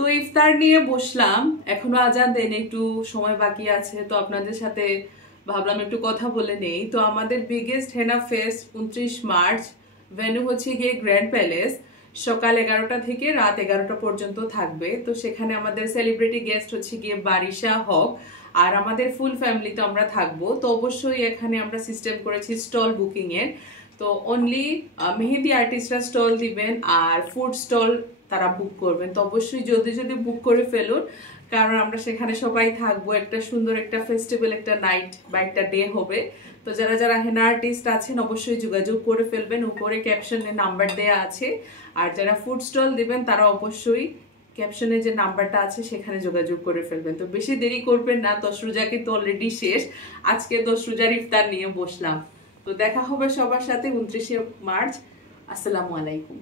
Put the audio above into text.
তো ইফতার নিয়ে বসলাম, এখনো আজান দেন, একটু সময় বাকি আছে, তো আপনাদের সাথে ভাবলাম একটু কথা বলে নেই। তো আমাদের বিগেস্ট হেনা ফেস্ট 29 মার্চ, ভেন্যু হচ্ছে গিয়ে গ্র্যান্ড প্যালেস। সকাল 11টা থেকে রাত 11টা পর্যন্ত থাকবে। তো সেখানে আমাদের সেলিব্রিটি গেস্ট হচ্ছে গিয়ে বারিশা হক, আর আমাদের ফুল ফ্যামিলি তো আমরা থাকবো। তো অবশ্যই এখানে আমরা সিস্টেম করেছি স্টল বুকিং এর। তো অনলি মেহেদি আর্টিস্টরা স্টল দিবেন আর ফুড স্টল তারা বুক করবেন। তো অবশ্যই যদি যদি বুক করে ফেলুন, কারণ আমরা সেখানে সবাই থাকবো, একটা সুন্দর একটা ফেস্টিভ্যাল, একটা নাইট বা একটা ডে হবে। তো যারা যারা হেনা আর্টিস্ট আছেন অবশ্যই যোগাযোগ করে ফেলবেন, উপরে ক্যাপশনে নাম্বার দেয়া আছে। আর যারা ফুড স্টল দিবেন তারা অবশ্যই ক্যাপশনে যে নাম্বারটা আছে সেখানে যোগাযোগ করে ফেলবেন। তো বেশি দেরি করবেন না, 10 রোজা কিন্তু অলরেডি শেষ, আজকে 10 রোজার ইফতার নিয়ে বসলাম। তো দেখা হবে সবার সাথে 29শে মার্চ। আসসালামু আলাইকুম।